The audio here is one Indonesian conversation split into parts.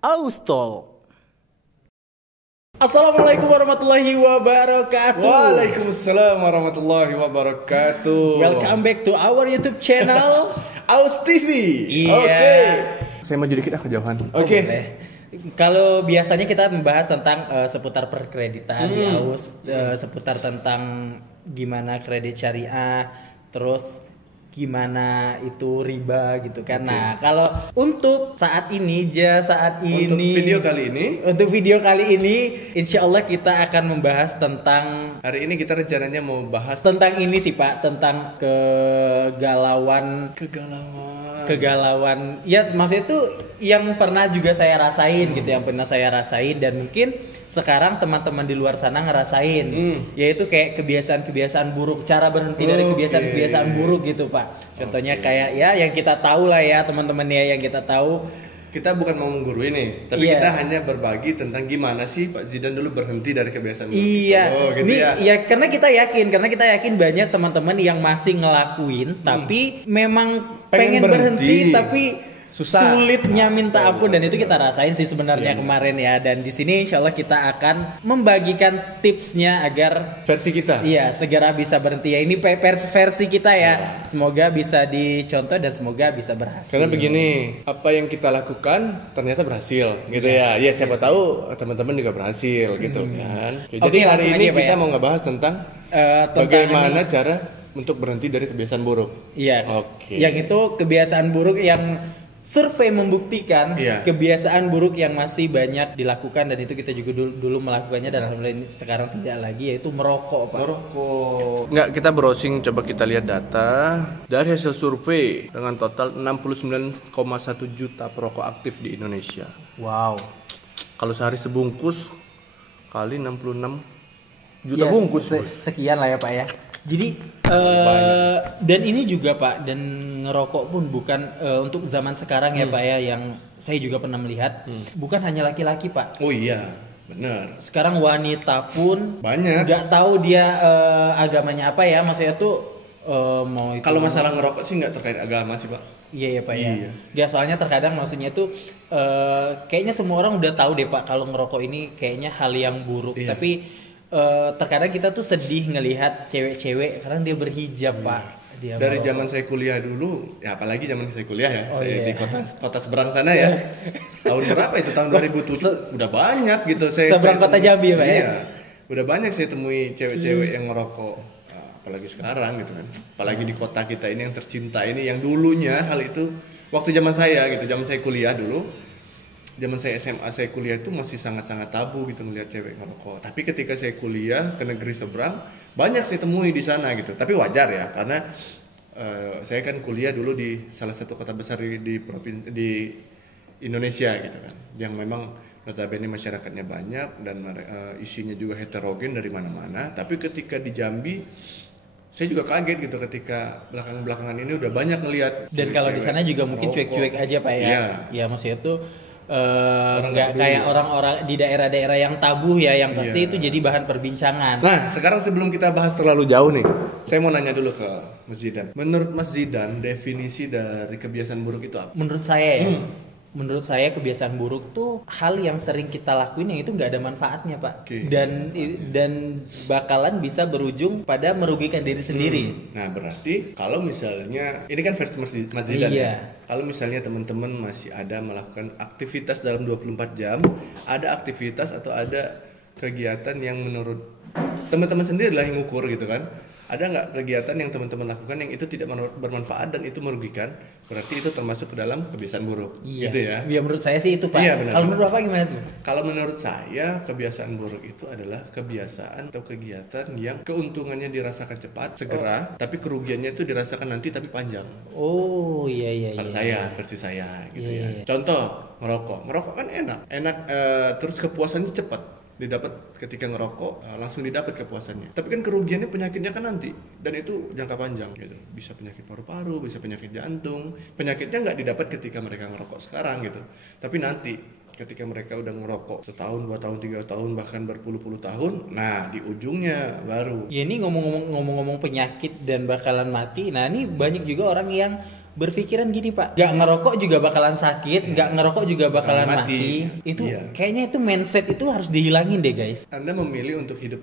Austol. Assalamualaikum warahmatullahi wabarakatuh. Waalaikumsalam warahmatullahi wabarakatuh. Welcome back to our YouTube channel Aus TV. Iya. Oke. Saya maju dikit kejauhan. Oke. Boleh. Kalau biasanya kita membahas tentang seputar perkreditan di Aus, seputar tentang gimana kredit syariah, terus gimana itu riba gitu kan. Okay. Nah, kalau untuk saat ini Untuk video kali ini insya Allah kita akan membahas tentang hari ini kita rencananya mau bahas tentang ini sih Pak, tentang kegalauan. Ya maksudnya itu yang pernah juga saya rasain gitu, yang pernah saya rasain dan mungkin sekarang teman-teman di luar sana ngerasain, yaitu kayak kebiasaan-kebiasaan buruk, cara berhenti dari kebiasaan-kebiasaan buruk gitu Pak. Contohnya kayak ya yang kita tahu lah ya teman-teman ya, yang kita tahu. Kita bukan mau menggurui nih, tapi kita hanya berbagi tentang gimana sih Pak Zidan dulu berhenti dari kebiasaan buruk. Iya, gitu ini ya. Ya karena kita yakin banyak teman-teman yang masih ngelakuin, tapi memang pengen berhenti tapi susah, sulitnya minta ampun, dan itu kita rasain sih sebenarnya kemarin ya. Dan di sini insya Allah kita akan membagikan tipsnya agar versi kita. Iya, segera bisa berhenti ya. Ini versi kita ya. Semoga bisa dicontoh dan semoga bisa berhasil. Karena begini, apa yang kita lakukan ternyata berhasil, gitu ya. Ya siapa tahu teman-teman juga berhasil, gitu kan. Jadi hari ini kita mau ngebahas tentang bagaimana cara untuk berhenti dari kebiasaan buruk. Iya. Oke. Yang itu kebiasaan buruk yang survei membuktikan kebiasaan buruk yang masih banyak dilakukan, dan itu kita juga dulu melakukannya dan alhamdulillah ini sekarang tidak lagi, yaitu merokok Pak. Merokok. Enggak, kita browsing, coba kita lihat data dari hasil survei dengan total 69,1 juta perokok aktif di Indonesia. Wow. Kalau sehari sebungkus kali 66 juta bungkus. Sekian lah ya Pak ya. Jadi dan ini juga Pak, dan ngerokok pun bukan untuk zaman sekarang ya Pak ya, yang saya juga pernah melihat bukan hanya laki-laki Pak. Oh iya, benar. Sekarang wanita pun banyak. Nggak tahu dia agamanya apa ya, maksudnya tuh mau itu. Kalau masalah ngerokok sih nggak terkait agama sih Pak. Iya ya Pak ya. Iya. Gak, soalnya terkadang maksudnya tuh kayaknya semua orang udah tahu deh Pak kalau ngerokok ini kayaknya hal yang buruk. Iya. Tapi terkadang kita tuh sedih ngelihat cewek-cewek karena dia berhijab Pak. Dia dari zaman saya kuliah dulu, ya apalagi zaman saya kuliah ya, saya di kota seberang sana ya. Tahun berapa itu? Tahun 2007 udah banyak gitu seberang kota Jambi ya Pak ya. Iya. Udah banyak saya temui cewek-cewek yang ngerokok. Nah, apalagi sekarang gitu kan. Apalagi di kota kita ini yang tercinta ini, yang dulunya hal itu waktu zaman saya gitu, zaman saya kuliah dulu. Zaman saya SMA, saya kuliah itu masih sangat-sangat tabu gitu melihat cewek ngerokok. Tapi ketika saya kuliah ke negeri seberang, banyak saya temui di sana gitu. Tapi wajar ya, karena saya kan kuliah dulu di salah satu kota besar di Indonesia gitu kan, yang memang notabene masyarakatnya banyak dan isinya juga heterogen dari mana-mana. Tapi ketika di Jambi, saya juga kaget gitu ketika belakangan ini udah banyak ngelihat. Dan kalau di sana juga mungkin cuek-cuek aja Pak ya. Iya. Ya maksudnya tuh nggak kayak orang-orang di daerah-daerah yang tabu ya, yang pasti itu jadi bahan perbincangan. Nah, sekarang sebelum kita bahas terlalu jauh nih, saya mau nanya dulu ke Mas Zidan. Menurut Mas Zidan, definisi dari kebiasaan buruk itu apa? Menurut saya kebiasaan buruk tuh hal yang sering kita lakuin yang itu nggak ada manfaatnya Pak. Okay. Dan bakalan bisa berujung pada merugikan diri sendiri. Nah berarti kalau misalnya ini kan versi Mas Zidan ya. Kalau misalnya teman-teman masih ada melakukan aktivitas dalam 24 jam, ada aktivitas atau ada kegiatan yang menurut teman-teman sendiri lah yang ngukur gitu kan. Ada nggak kegiatan yang teman-teman lakukan yang itu tidak bermanfaat dan itu merugikan? Berarti itu termasuk ke dalam kebiasaan buruk, gitu ya? Iya, menurut saya sih itu Pak. Iya, benar. Kalau menurut Bapak gimana tuh? Kalau menurut saya kebiasaan buruk itu adalah kebiasaan atau kegiatan yang keuntungannya dirasakan cepat, segera, tapi kerugiannya itu dirasakan nanti tapi panjang. Oh iya. Kalau saya, versi saya, gitu ya. Contoh merokok kan enak, terus kepuasannya cepat. Didapat ketika ngerokok, langsung didapat kepuasannya. Tapi kan kerugiannya penyakitnya kan nanti, dan itu jangka panjang gitu. Bisa penyakit paru-paru, bisa penyakit jantung. Penyakitnya nggak didapat ketika mereka ngerokok sekarang gitu, tapi nanti ketika mereka udah ngerokok setahun, 2 tahun, 3 tahun, bahkan berpuluh-puluh tahun, nah di ujungnya baru. Ya ini ngomong-ngomong penyakit dan bakalan mati. Nah ini banyak juga orang yang berpikiran gini Pak, nggak ngerokok juga bakalan sakit, nggak ngerokok juga bakalan mati. Itu kayaknya itu mindset itu harus dihilangin deh guys. Anda memilih untuk hidup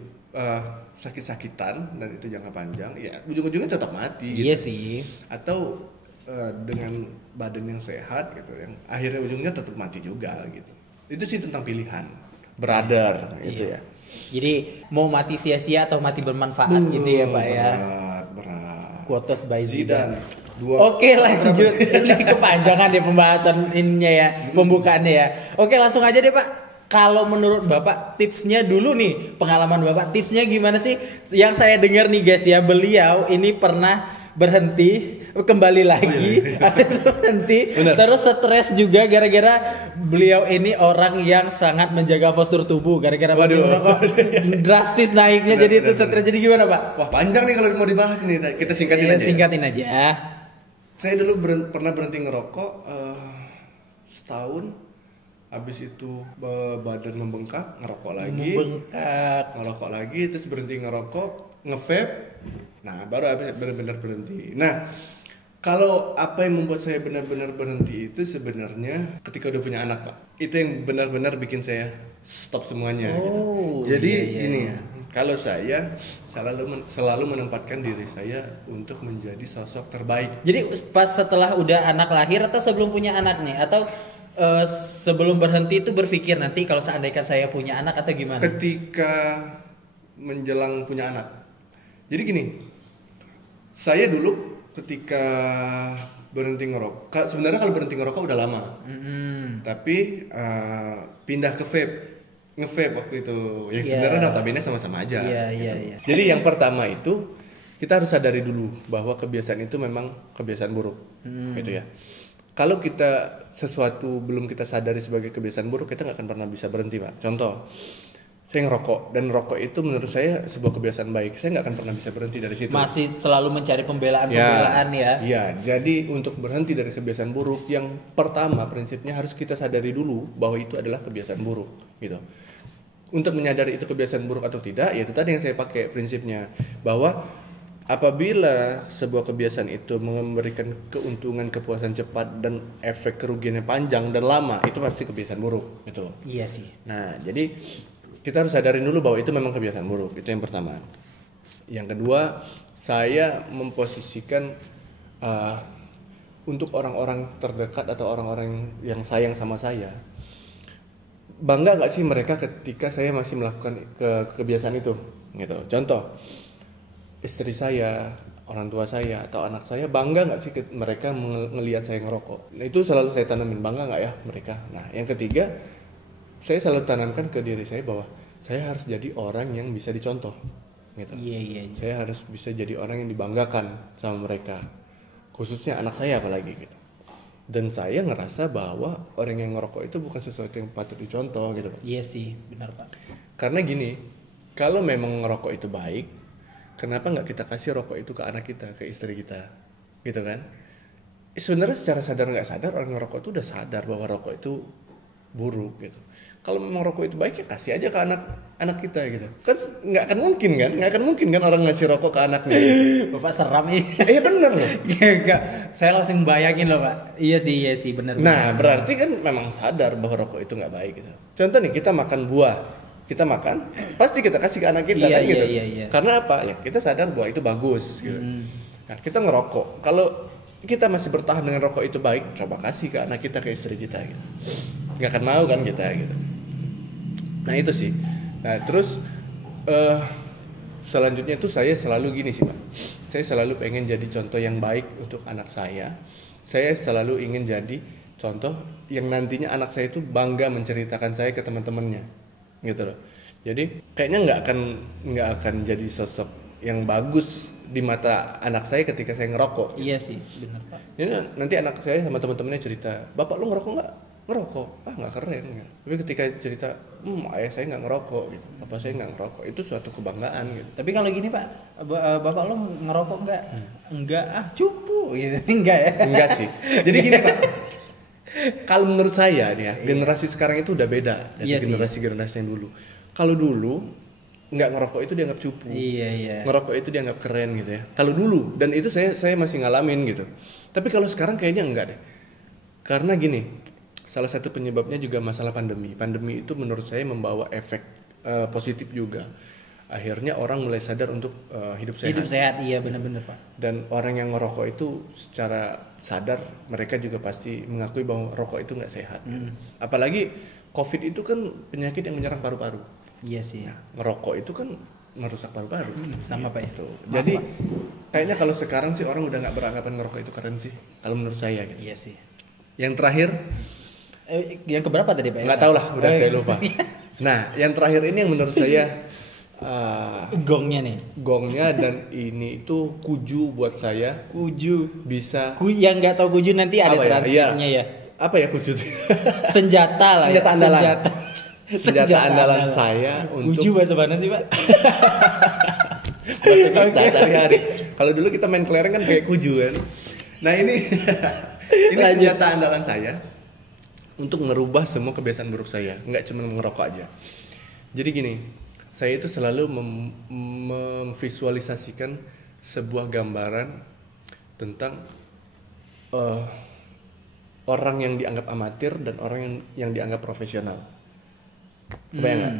sakit-sakitan dan itu jangka panjang, ya ujung-ujungnya tetap mati. Iya gitu. sih. Atau dengan badan yang sehat gitu, yang akhirnya ujungnya tetap mati juga gitu. Itu sih tentang pilihan, brother gitu ya. Jadi mau mati sia-sia atau mati bermanfaat gitu ya Pak ya. Berat. Quotes by Zidane. Oke, lanjut. Ini kepanjangan deh pembahasan ininya ya, pembukaannya ya. Oke, langsung aja deh Pak. Kalau menurut Bapak tipsnya dulu nih, pengalaman Bapak tipsnya gimana sih? Yang saya dengar nih guys ya, beliau ini pernah berhenti, kembali lagi, berhenti, terus stres juga gara-gara beliau ini orang yang sangat menjaga postur tubuh, gara-gara drastis naiknya, jadi itu stres. Jadi gimana Pak? Wah panjang nih kalau mau dibahas nih, kita singkatin aja. Singkatin aja. Saya dulu pernah berhenti ngerokok setahun, habis itu badan membengkak, ngerokok lagi, terus berhenti ngerokok, nge-vape. Nah, baru benar-benar berhenti. Nah, kalau apa yang membuat saya benar-benar berhenti itu sebenarnya ketika udah punya anak, Pak. Itu yang benar-benar bikin saya stop semuanya. Gitu. Jadi ini ya, kalau saya selalu menempatkan diri saya untuk menjadi sosok terbaik. Jadi pas setelah udah anak lahir atau sebelum punya anak nih? Atau sebelum berhenti itu berpikir nanti kalau seandainya saya punya anak atau gimana? Ketika menjelang punya anak. Jadi gini, saya dulu ketika berhenti ngerokok, sebenarnya kalau berhenti ngerokok udah lama, tapi pindah ke vape, nge-vape waktu itu, yang sebenarnya notabene sama-sama aja. Gitu. Jadi yang pertama itu kita harus sadari dulu bahwa kebiasaan itu memang kebiasaan buruk, gitu ya. Kalau kita sesuatu belum kita sadari sebagai kebiasaan buruk, kita nggak akan pernah bisa berhenti, Pak. Contoh, saya ngerokok dan rokok itu menurut saya sebuah kebiasaan baik. Saya nggak akan pernah bisa berhenti dari situ. Masih selalu mencari pembelaan ya. Iya, jadi untuk berhenti dari kebiasaan buruk, yang pertama prinsipnya harus kita sadari dulu bahwa itu adalah kebiasaan buruk, gitu. Untuk menyadari itu kebiasaan buruk atau tidak, ya itu tadi yang saya pakai prinsipnya, bahwa apabila sebuah kebiasaan itu memberikan keuntungan, kepuasan cepat dan efek kerugiannya panjang dan lama, itu pasti kebiasaan buruk, gitu. Iya sih. Nah, jadi kita harus sadarin dulu bahwa itu memang kebiasaan buruk. Itu yang pertama. Yang kedua, saya memposisikan untuk orang-orang terdekat atau orang-orang yang sayang sama saya, bangga nggak sih mereka ketika saya masih melakukan kebiasaan itu, gitu. Contoh, istri saya, orang tua saya atau anak saya, bangga nggak sih mereka ngelihat saya ngerokok. Nah, itu selalu saya tanamin, bangga nggak ya mereka. Nah, yang ketiga, saya selalu tanamkan ke diri saya bahwa saya harus jadi orang yang bisa dicontoh, gitu. Iya. Saya harus bisa jadi orang yang dibanggakan sama mereka, khususnya anak saya apalagi, gitu. Dan saya ngerasa bahwa orang yang ngerokok itu bukan sesuatu yang patut dicontoh, gitu, Pak. Iya sih, benar Pak. Karena gini, kalau memang ngerokok itu baik, kenapa nggak kita kasih rokok itu ke anak kita, ke istri kita, gitu kan? Sebenarnya secara sadar nggak sadar orang ngerokok itu udah sadar bahwa rokok itu buruk, gitu. Kalau memang rokok itu baik, ya kasih aja ke anak kita, gitu. Kan nggak akan mungkin kan orang ngasih rokok ke anaknya, gitu. Bapak seram nih. Iya bener loh. Enggak, saya langsung bayangin loh Pak. Iya sih benar. Nah, berarti kan memang sadar bahwa rokok itu nggak baik, gitu. Contoh nih, kita makan buah, pasti kita kasih ke anak kita, kan gitu. Iya. Karena apa? Ya kita sadar bahwa itu bagus, gitu. Nah, kita ngerokok. Kalau kita masih bertahan dengan rokok itu baik, coba kasih ke anak kita, ke istri kita, gitu. Nggak akan mau kan kita, gitu. Nah itu sih. Nah terus selanjutnya itu saya selalu gini sih, Pak. Saya selalu pengen jadi contoh yang baik untuk anak saya. Saya selalu ingin jadi contoh yang nantinya anak saya itu bangga menceritakan saya ke teman-temannya, gitu loh. Jadi kayaknya nggak akan jadi sosok yang bagus di mata anak saya ketika saya ngerokok. Iya sih, benar Pak. Jadi nanti anak saya sama teman-temannya cerita, "Bapak lu ngerokok nggak?" "Ngerokok." "Ah, nggak keren." Ya. Tapi ketika cerita, "Ayah saya nggak ngerokok," gitu. "Bapak saya nggak ngerokok." Itu suatu kebanggaan, gitu. Tapi kalau gini Pak, Bapak lo ngerokok nggak? Enggak, cupu gitu. Enggak ya? Enggak sih. Jadi gini Pak, kalau menurut saya nih ya, generasi sekarang itu udah beda dari generasi yang dulu. Kalau dulu nggak ngerokok itu dianggap cupu. Iya. Ngerokok itu dianggap keren gitu ya. Kalau dulu, dan itu saya masih ngalamin gitu. Tapi kalau sekarang kayaknya enggak deh. Karena gini, salah satu penyebabnya juga masalah pandemi. Pandemi itu menurut saya membawa efek positif juga. Akhirnya orang mulai sadar untuk hidup sehat. Hidup sehat, iya benar-benar Pak. Dan orang yang ngerokok itu secara sadar mereka juga pasti mengakui bahwa rokok itu nggak sehat. Apalagi COVID itu kan penyakit yang menyerang paru-paru. Iya sih. Nah, ngerokok itu kan merusak paru-paru. Sama Pak ya. Gitu. Jadi kayaknya kalau sekarang sih orang udah nggak beranggapan ngerokok itu keren sih. Kalau menurut saya gitu. Iya sih. Yang terakhir, yang keberapa tadi Pak? nggak tahu lah, udah saya lupa. Nah, yang terakhir ini yang menurut saya gongnya nih. gongnya, dan ini itu kuju buat saya. Kuju. Bisa. Yang nggak tahu kuju nanti ada Apa ya? transkripnya ya. Apa ya kuju? Senjata lah. Senjata ya. andalan. Senjata andalan saya untuk Kuju bahasa mana sih Pak? bahasa kita sehari-hari. Kalau dulu kita main kelereng kan pakai kuju kan. Nah ini senjata andalan saya untuk merubah semua kebiasaan buruk saya. Nggak cuma ngerokok aja. Jadi gini, saya itu selalu memvisualisasikan sebuah gambaran tentang orang yang dianggap amatir dan orang yang dianggap profesional. Kebayang nggak?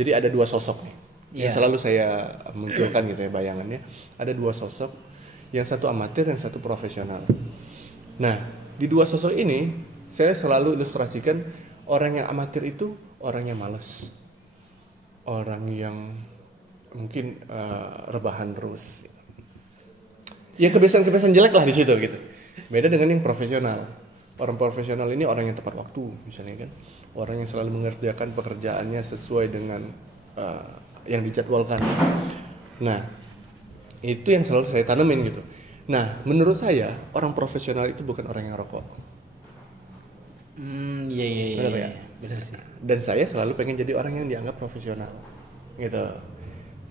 Jadi ada dua sosok nih yang selalu saya munculkan gitu ya bayangannya. Ada dua sosok, yang satu amatir, yang satu profesional. Nah, di dua sosok ini saya selalu ilustrasikan orang yang amatir itu orang yang malas, orang yang mungkin rebahan terus. Ya kebiasaan-kebiasaan jelek lah di situ gitu. Beda dengan yang profesional. Orang profesional ini orang yang tepat waktu misalnya kan. Orang yang selalu mengerjakan pekerjaannya sesuai dengan yang dijadwalkan. Nah, itu yang selalu saya tanemin gitu. Nah, menurut saya orang profesional itu bukan orang yang rokok. Iya. Benar ya? Benar sih. Dan saya selalu pengen jadi orang yang dianggap profesional gitu.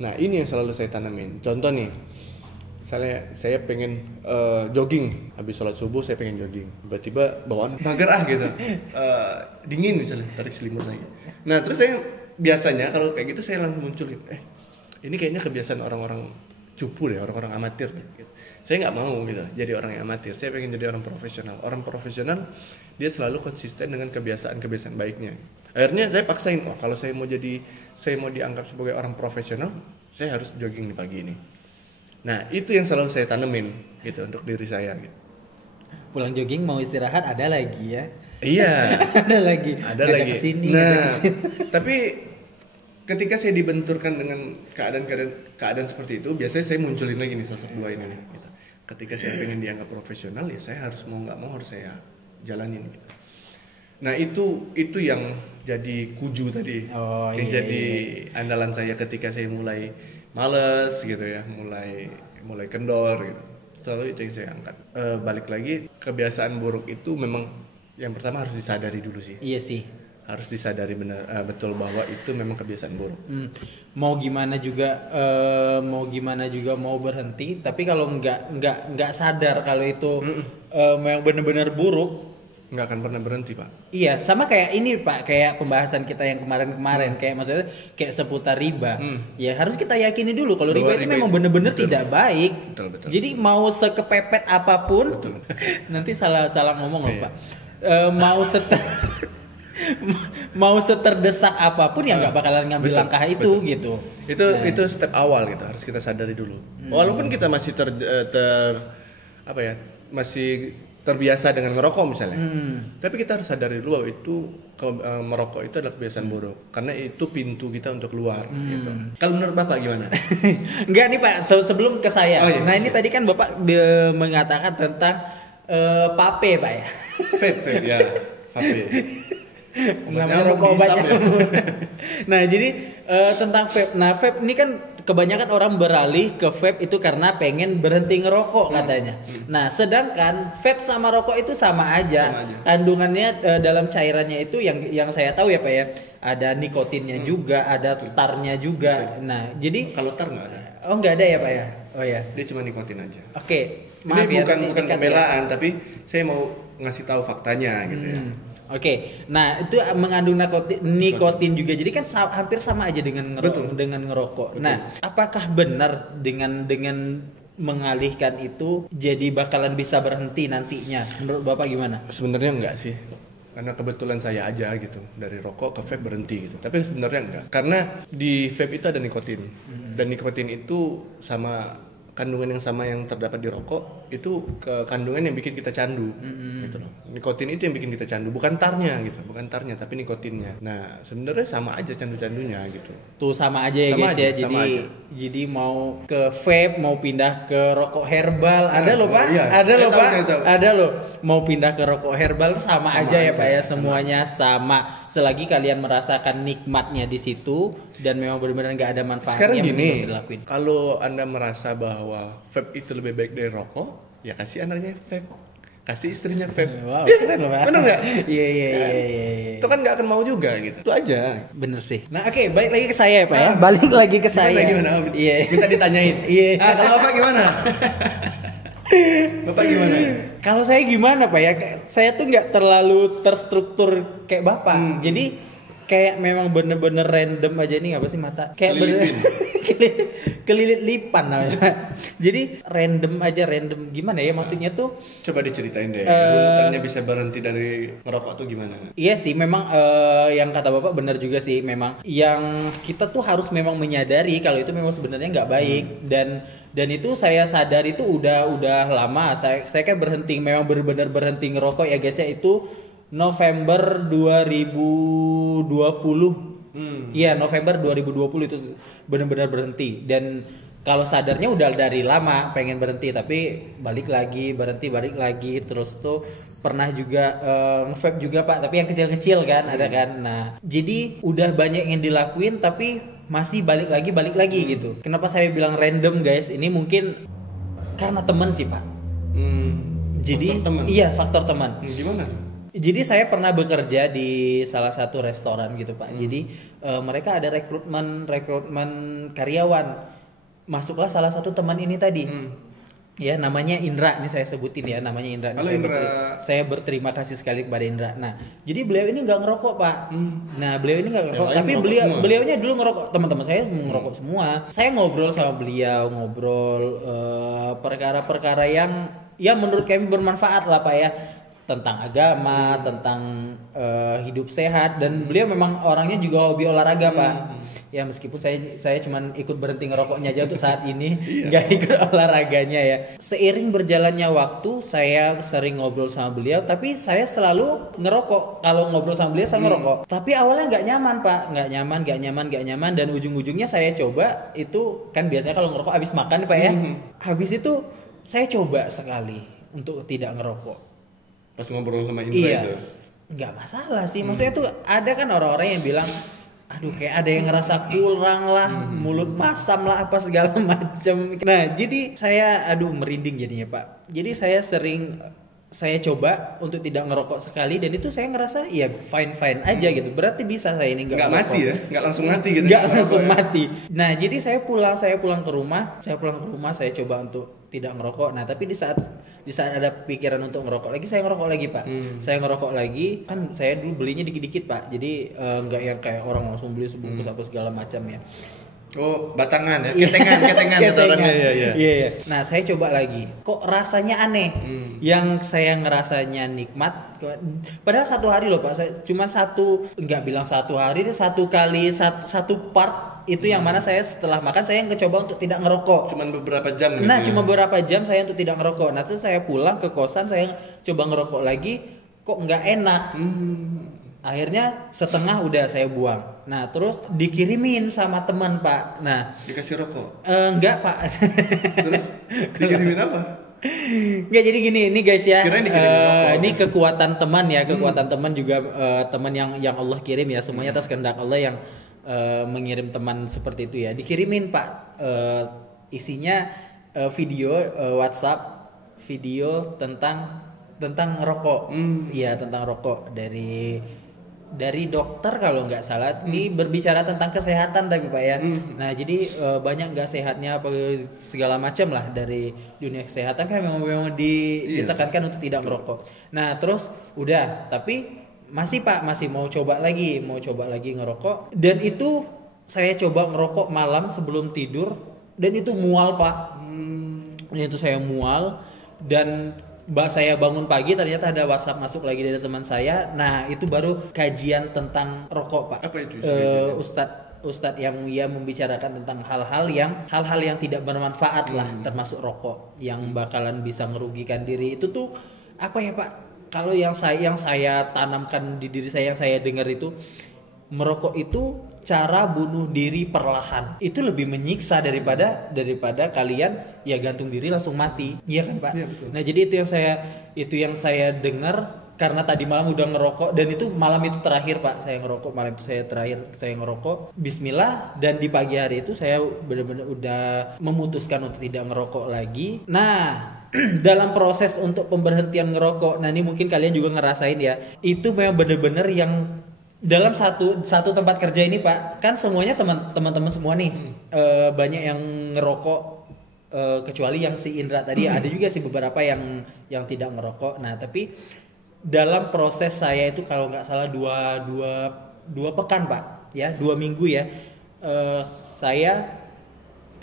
Nah, ini yang selalu saya tanemin. Contoh nih, saya pengen jogging, habis sholat subuh saya pengen jogging, tiba-tiba bawaan mager gitu, dingin misalnya, tarik selimut lagi. Nah terus saya biasanya kalau kayak gitu saya langsung munculin, ini kayaknya kebiasaan orang-orang cupu deh, orang-orang amatir gitu. Saya nggak mau gitu jadi orang yang amatir, saya pengen jadi orang profesional. Orang profesional dia selalu konsisten dengan kebiasaan-kebiasaan baiknya. Akhirnya saya paksain, kalau saya mau dianggap sebagai orang profesional, saya harus jogging di pagi ini. Nah itu yang selalu saya tanemin gitu untuk diri saya gitu. Pulang jogging mau istirahat ada lagi ya. Iya. ada lagi kesini, nah tapi ketika saya dibenturkan dengan keadaan seperti itu, biasanya saya munculin lagi nih sosok dua ini nih, gitu. Ketika saya pengen dianggap profesional ya saya harus mau nggak mau harus saya jalanin gitu. Nah itu yang jadi kuju tadi, yang jadi andalan saya ketika saya mulai males gitu ya, mulai kendor gitu. Selalu itu yang saya angkat. Balik lagi, kebiasaan buruk itu memang yang pertama harus disadari dulu sih. Iya sih. Harus disadari betul bahwa itu memang kebiasaan buruk. Mau gimana juga mau berhenti, tapi kalau nggak sadar kalau itu yang benar-benar buruk, nggak akan pernah berhenti Pak. Iya, sama kayak ini Pak, kayak pembahasan kita yang kemarin kayak maksudnya kayak seputar riba. Ya harus kita yakini dulu kalau riba itu memang benar-benar tidak baik. Betul. Jadi mau sekepepet apapun, nanti salah ngomong loh Pak. Mau seterdesak apapun ya nggak bakalan ngambil langkah itu gitu. Itu step awal gitu, harus kita sadari dulu. Walaupun kita masih masih terbiasa dengan ngerokok misalnya, tapi kita harus sadari dulu bahwa itu merokok itu adalah kebiasaan buruk, karena itu pintu kita untuk keluar. Gitu. Kalau menurut Bapak gimana? Enggak nih Pak, sebelum ke saya. Nah ini tadi kan Bapak mengatakan tentang vape Pak ya. Vape ya, vape. Namanya rokok obatnya. Nah jadi tentang vape. Nah vape ini kan kebanyakan orang beralih ke vape itu karena pengen berhenti ngerokok katanya. Nah sedangkan vape sama rokok itu sama aja. Kandungannya dalam cairannya itu yang saya tahu ya Pak ya, ada nikotinnya juga, ada tarnya juga. Nah jadi kalau tar nggak ada. Oh nggak ada ya Pak ya? Oh ya. Dia cuma nikotin aja. Oke. Maaf ini bukan pembelaan, tapi saya mau ngasih tahu faktanya gitu ya. Oke, nah itu mengandung nikotin juga, jadi kan hampir sama aja dengan ngerokok. Betul. Nah, apakah benar dengan mengalihkan itu jadi bakalan bisa berhenti nantinya? Menurut Bapak gimana? Sebenarnya enggak sih, karena kebetulan saya aja gitu dari rokok ke vape berhenti gitu. Tapi sebenarnya enggak, karena di vape itu ada nikotin, dan nikotin itu sama kandungan yang sama yang terdapat di rokok itu kandungan yang bikin kita candu, gitu loh. Nikotin itu yang bikin kita candu, bukan tarnya gitu, bukan tarnya tapi nikotinnya. Nah sebenarnya sama aja candu-candunya gitu. Tuh sama aja ya Sama guys aja, ya. Jadi mau ke vape, mau pindah ke rokok herbal, ada loh Pak, iya. ada loh Saya Pak, tahu. ada loh. Mau pindah ke rokok herbal sama aja ya Pak ya, semuanya sama. Selagi kalian merasakan nikmatnya di situ dan memang benar-benar nggak ada manfaatnya. Sekarang mending gini, nggak usah dilakuin. kalau Anda merasa bahwa vape itu lebih baik dari rokok, ya kasih anaknya vape, kasih istrinya vape. Wow, keren loh Pak. Bener nggak? Iya. Itu kan nggak akan mau juga gitu. Itu aja. Bener sih. Nah oke, balik lagi ke saya ya Pak ya. Balik lagi ke saya. Gimana? Iya. Minta ditanyain. Iya. Kalau Bapak gimana? Bapak gimana? Kalau saya gimana Pak ya? Saya tuh nggak terlalu terstruktur kayak Bapak. Jadi kayak memang bener-bener random aja nih, apa sih mata? Kayak kelilit lipan namanya. Jadi random gimana ya maksudnya tuh? Coba diceritain deh. Urutannya bisa berhenti dari ngerokok tuh gimana? Iya sih, memang yang kata Bapak benar juga sih. Memang yang kita tuh harus memang menyadari kalau itu memang sebenarnya nggak baik, dan itu saya sadar itu udah lama. Saya kan berhenti, memang benar-benar berhenti ngerokok ya guys ya, itu November 2020. Iya, November 2020 itu benar-benar berhenti. Dan kalau sadarnya udah dari lama pengen berhenti, tapi balik lagi terus tuh pernah juga nge-vape juga Pak, tapi yang kecil-kecil kan ada kan. Nah, jadi udah banyak yang dilakuin tapi masih balik lagi gitu. Kenapa saya bilang random guys? Ini mungkin karena teman sih Pak. Jadi faktor teman. Iya, faktor teman. Gimana sih? Jadi saya pernah bekerja di salah satu restoran gitu Pak. Jadi mereka ada rekrutmen karyawan. Masuklah salah satu teman ini tadi. Ya, namanya Indra. Ini saya sebutin ya, namanya Indra. Halo Indra. Saya berterima kasih sekali kepada Indra. Nah, jadi beliau ini nggak ngerokok Pak. Nah, beliau ini nggak ngerokok, tapi beliaunya dulu ngerokok. Teman-teman saya ngerokok semua. Saya ngobrol sama beliau, perkara-perkara yang ya menurut kami bermanfaat lah Pak ya. Tentang agama, tentang hidup sehat, dan beliau memang orangnya juga hobi olahraga Pak. Ya meskipun saya cuman ikut berhenti ngerokoknya aja untuk saat ini, nggak ikut olahraganya ya. Seiring berjalannya waktu, saya sering ngobrol sama beliau, tapi saya selalu ngerokok. Kalau ngobrol sama beliau saya ngerokok. Tapi awalnya nggak nyaman Pak, nggak nyaman, dan ujung-ujungnya saya coba itu kan biasanya kalau ngerokok habis makan nih Pak ya. Habis itu saya coba sekali untuk tidak ngerokok. Pas ngobrol sama Indra itu? Nggak masalah sih, maksudnya tuh ada kan orang-orang yang bilang, aduh kayak ada yang ngerasa kurang lah, mulut masam lah apa segala macam. Nah jadi saya merinding jadinya Pak. Jadi saya coba untuk tidak ngerokok sekali, dan itu saya ngerasa ya fine aja gitu. Berarti bisa saya ini nggak mati ya, nggak langsung mati gitu. Nggak langsung mati. Nah jadi saya pulang ke rumah, saya coba untuk tidak ngerokok. Nah tapi di saat ada pikiran untuk ngerokok lagi, saya ngerokok lagi Pak. Saya ngerokok lagi, kan saya dulu belinya dikit-dikit Pak. Jadi nggak yang kayak orang langsung beli sebungkus apa segala macam ya. Oh, batangan ya, ketengan. Iya. Nah, saya coba lagi. Kok rasanya aneh? Yang saya ngerasanya nikmat. Padahal satu hari loh Pak. Saya cuma nggak bilang satu hari, itu satu part itu yang mana saya setelah makan saya coba untuk tidak ngerokok. Cuman beberapa jam gitu. Nah, cuma beberapa jam saya untuk tidak ngerokok. Nah, terus saya pulang ke kosan, saya coba ngerokok lagi, kok nggak enak. Akhirnya setengah udah saya buang. Nah terus dikirimin sama teman Pak. Nah dikasih rokok? Enggak Pak. Terus dikirimin apa? Enggak, jadi gini, ini guys ya. Ini kekuatan teman ya, kekuatan teman juga, teman yang Allah kirim ya, semuanya atas kehendak Allah yang mengirim teman seperti itu ya. Dikirimin Pak, isinya video WhatsApp, video tentang rokok. Iya, tentang rokok dari dokter kalau nggak salah. Ini berbicara tentang kesehatan tapi Pak ya. Nah jadi banyak nggak sehatnya apa segala macam lah dari dunia kesehatan kan memang ditekankan untuk tidak merokok. Nah terus udah, tapi masih Pak, masih mau coba lagi ngerokok. Dan itu saya coba ngerokok malam sebelum tidur dan itu mual Pak. Dan itu saya mual dan saya bangun pagi ternyata ada WhatsApp masuk lagi dari teman saya. Nah itu baru kajian tentang rokok Pak. Apa itu? Ustadz yang ia membicarakan tentang hal-hal yang tidak bermanfaat lah, termasuk rokok yang bakalan bisa merugikan diri. Itu tuh apa ya Pak? Kalau yang saya tanamkan di diri saya, yang saya dengar itu, merokok itu cara bunuh diri perlahan. Itu lebih menyiksa daripada kalian ya gantung diri langsung mati. Iya kan Pak? Iya, betul. Nah, jadi itu yang saya dengar karena tadi malam udah ngerokok dan itu malam itu terakhir Pak saya ngerokok. Malam itu saya ngerokok. Bismillah, dan di pagi hari itu saya benar-benar udah memutuskan untuk tidak ngerokok lagi. Nah, dalam proses untuk pemberhentian ngerokok, nah ini mungkin kalian juga ngerasain ya, itu memang benar-benar yang dalam satu tempat kerja ini Pak, kan semuanya teman-teman semua nih, banyak yang ngerokok, kecuali yang si Indra tadi, ada juga sih beberapa yang tidak ngerokok. Nah tapi dalam proses saya itu kalau nggak salah dua pekan Pak, ya 2 minggu ya, saya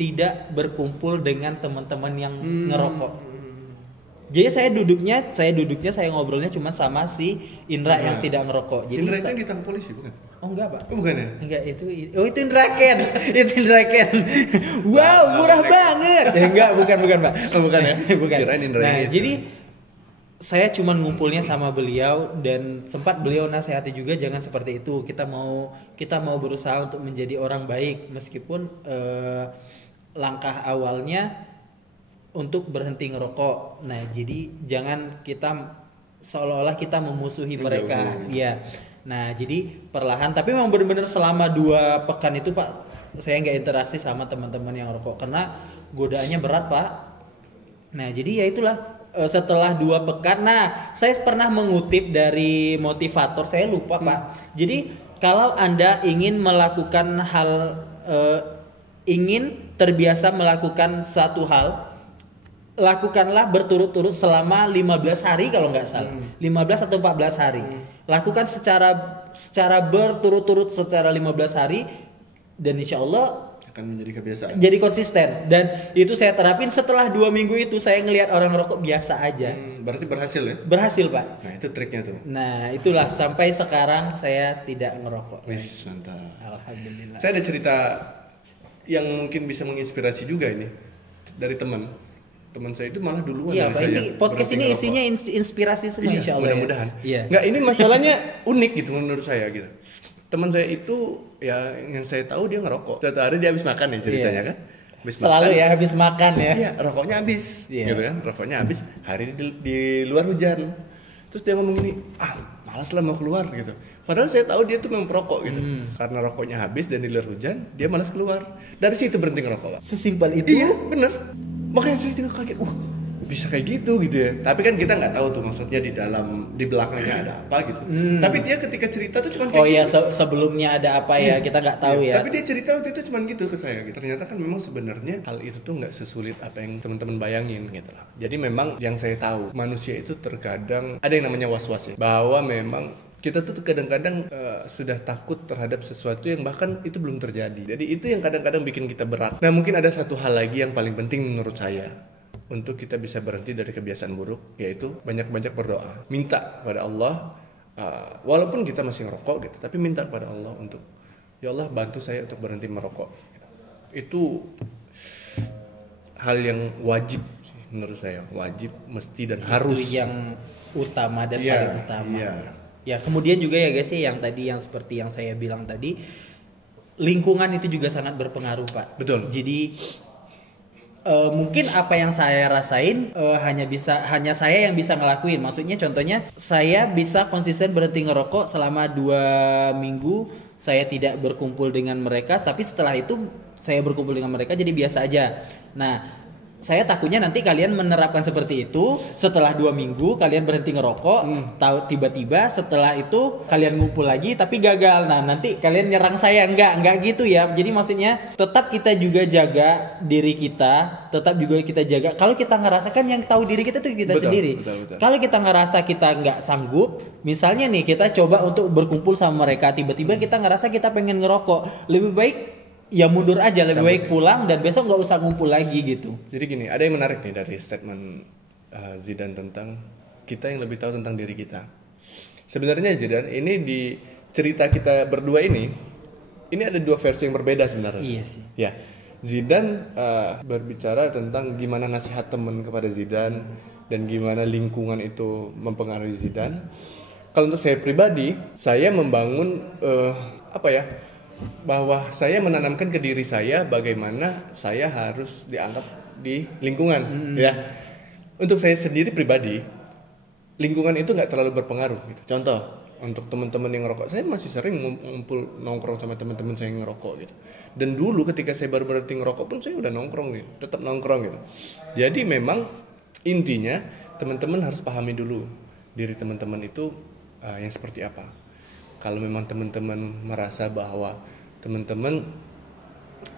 tidak berkumpul dengan teman-teman yang ngerokok. Jadi saya duduknya saya ngobrolnya cuma sama si Indra yang tidak ngerokok. Jadi Indra itu ditangkap polisi bukan? Oh enggak Pak. Oh, bukan ya? Enggak, itu Indra Ken. Itu Indra Ken. Wow, murah banget. Enggak, bukan Pak. Oh, bukan ya? Bukan. Kirain Indra Nah, gitu. jadi saya cuma ngumpulnya sama beliau dan sempat beliau nasihati juga jangan seperti itu. Kita mau berusaha untuk menjadi orang baik meskipun langkah awalnya untuk berhenti ngerokok. Nah, jadi jangan kita seolah-olah kita memusuhi mereka. Iya. Nah, jadi perlahan tapi memang benar-benar selama 2 pekan itu Pak, saya nggak interaksi sama teman-teman yang rokok karena godaannya berat Pak. Nah, jadi ya itulah, setelah 2 pekan. Nah, saya pernah mengutip dari motivator, saya lupa Pak. Jadi kalau Anda ingin melakukan ingin terbiasa melakukan satu hal, lakukanlah berturut-turut selama 15 hari kalau nggak salah. 15 atau 14 hari. Lakukan secara berturut-turut secara 15 hari dan insya Allah akan menjadi kebiasaan. Jadi konsisten, dan itu saya terapin setelah 2 minggu itu saya ngelihat orang rokok biasa aja. Berarti berhasil ya? Berhasil Pak. Nah itu triknya tuh. Nah itulah sampai sekarang saya tidak ngerokok. Wis, mantap. Alhamdulillah. Saya ada cerita yang mungkin bisa menginspirasi juga ini dari teman saya itu malah duluan Iya dari Pak, saya. ini podcast ini berhenti isinya inspirasi semua Iya, insya Allah. mudah-mudahan. Iya. Nggak, ini masalahnya unik gitu menurut saya gitu. Teman saya itu ya yang saya tahu dia ngerokok. Suatu hari dia habis makan ya ceritanya Iya. kan. Habis Selalu makan, ya habis makan ya. Iya, rokoknya habis. Iya. Gitu kan. Rokoknya habis, hari ini di luar hujan. Terus dia ngomong gini, malas lah mau keluar gitu. Padahal saya tahu dia tuh memang perokok gitu. Karena rokoknya habis dan di luar hujan, dia malas keluar. Dari situ berhenti ngerokok, Pak. Sesimpel itu. Iya, bener. Makanya saya juga kaget, bisa kayak gitu ya. Tapi kan kita nggak tahu tuh maksudnya di belakangnya ada apa gitu. Tapi dia ketika cerita tuh cuma kayak Iya, gitu. sebelumnya ada apa ya, kita nggak tahu ya. Tapi dia cerita waktu itu cuma gitu ke saya gitu. Ternyata kan memang sebenarnya hal itu tuh nggak sesulit apa yang teman-teman bayangin gitu lah. Jadi memang yang saya tahu, manusia itu terkadang ada yang namanya was-was ya. Bahwa memang kita tuh kadang-kadang sudah takut terhadap sesuatu yang bahkan itu belum terjadi. Jadi itu yang kadang-kadang bikin kita berat. Nah, mungkin ada satu hal lagi yang paling penting menurut saya untuk kita bisa berhenti dari kebiasaan buruk, yaitu banyak-banyak berdoa, minta kepada Allah, walaupun kita masih ngerokok gitu, tapi minta kepada Allah untuk, ya Allah bantu saya untuk berhenti merokok. Itu hal yang wajib menurut saya, wajib, mesti dan harus. Itu yang utama dan Iya, paling utama. iya. Ya kemudian juga ya guys sih yang tadi yang seperti yang saya bilang tadi, lingkungan itu juga sangat berpengaruh Pak. Betul. Jadi mungkin apa yang saya rasain hanya saya yang bisa ngelakuin. Maksudnya contohnya saya bisa konsisten berhenti ngerokok selama 2 minggu. Saya tidak berkumpul dengan mereka, tapi setelah itu saya berkumpul dengan mereka jadi biasa aja. Nah saya takutnya nanti kalian menerapkan seperti itu, setelah 2 minggu kalian berhenti ngerokok, tahu tiba-tiba setelah itu kalian ngumpul lagi tapi gagal. Nah, nanti kalian nyerang saya. Enggak gitu ya. Jadi maksudnya tetap kita juga jaga diri kita, tetap juga kita jaga. Kalau kita ngerasakan, yang tahu diri kita tuh kita sendiri. Betul. Kalau kita ngerasa kita nggak sanggup, misalnya nih kita coba untuk berkumpul sama mereka, tiba-tiba kita ngerasa kita pengen ngerokok, lebih baik ya mundur aja, lebih baik pulang dan besok nggak usah ngumpul lagi gitu. Jadi gini, ada yang menarik nih dari statement Zidane tentang kita yang lebih tahu tentang diri kita. Sebenarnya Zidane ini di cerita kita berdua ini ada 2 versi yang berbeda sebenarnya. Iya sih. Ya, Zidane berbicara tentang gimana nasihat teman kepada Zidane dan gimana lingkungan itu mempengaruhi Zidane. Kalau untuk saya pribadi, saya membangun bahwa saya menanamkan ke diri saya bagaimana saya harus dianggap di lingkungan, ya. Untuk saya sendiri pribadi, lingkungan itu nggak terlalu berpengaruh. Gitu. Contoh, untuk teman-teman yang ngerokok, saya masih sering ngumpul nongkrong sama teman-teman saya yang ngerokok gitu. Dan dulu ketika saya baru berhenti ngerokok pun saya udah nongkrong gitu, tetap nongkrong gitu. Jadi memang intinya teman-teman harus pahami dulu diri teman-teman itu yang seperti apa. Kalau memang teman-teman merasa bahwa teman-teman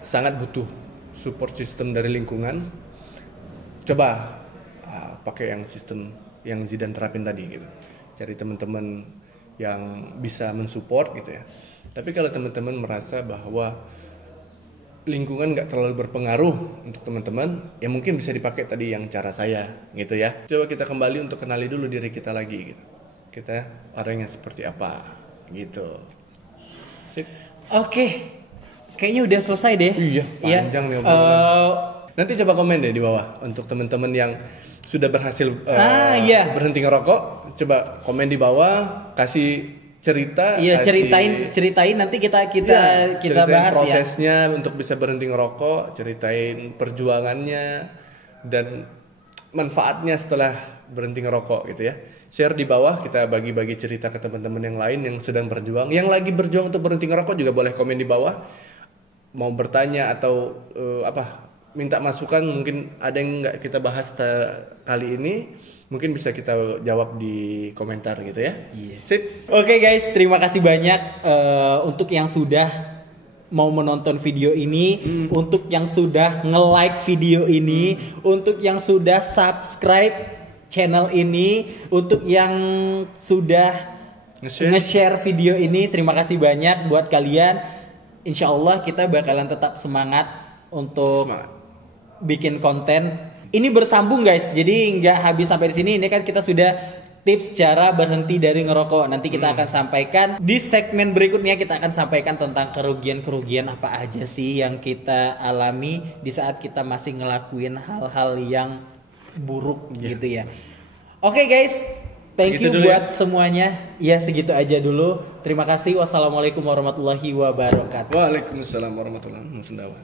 sangat butuh support system dari lingkungan, coba pakai yang sistem yang Zidane terapin tadi gitu. Cari teman-teman yang bisa mensupport gitu ya. Tapi kalau teman-teman merasa bahwa lingkungan nggak terlalu berpengaruh untuk teman-teman, ya mungkin bisa dipakai tadi yang cara saya gitu ya. Coba kita kembali untuk kenali dulu diri kita lagi gitu. Kita orangnya seperti apa gitu. Sip. Oke. Kayaknya udah selesai deh. Iya, panjang nih obrolan. Nanti coba komen deh di bawah untuk teman-teman yang sudah berhasil berhenti ngerokok. Coba komen di bawah, kasih cerita. Iya, ceritain nanti kita bahas prosesnya untuk bisa berhenti ngerokok, ceritain perjuangannya dan manfaatnya setelah berhenti ngerokok gitu ya. Share di bawah, kita bagi-bagi cerita ke teman-teman yang lain yang sedang berjuang. Yang lagi berjuang untuk berhenti ngerokok juga boleh komen di bawah. Mau bertanya atau minta masukan, mungkin ada yang nggak kita bahas kali ini, mungkin bisa kita jawab di komentar gitu ya. Iya. Sip. Oke guys, terima kasih banyak untuk yang sudah mau menonton video ini, untuk yang sudah nge-like video ini, untuk yang sudah subscribe channel ini, untuk yang sudah nge-share video ini. Terima kasih banyak buat kalian. Insya Allah kita bakalan tetap semangat untuk bikin konten. Ini bersambung guys, jadi nggak habis sampai di sini. Ini kan kita sudah tips cara berhenti dari ngerokok. Nanti kita akan sampaikan di segmen berikutnya, kita akan sampaikan tentang kerugian-kerugian apa aja sih yang kita alami di saat kita masih ngelakuin hal-hal yang buruk gitu ya. Oke guys, thank you buat semuanya. Ya segitu aja dulu. Terima kasih. Wassalamualaikum warahmatullahi wabarakatuh. Waalaikumsalam warahmatullahi wabarakatuh.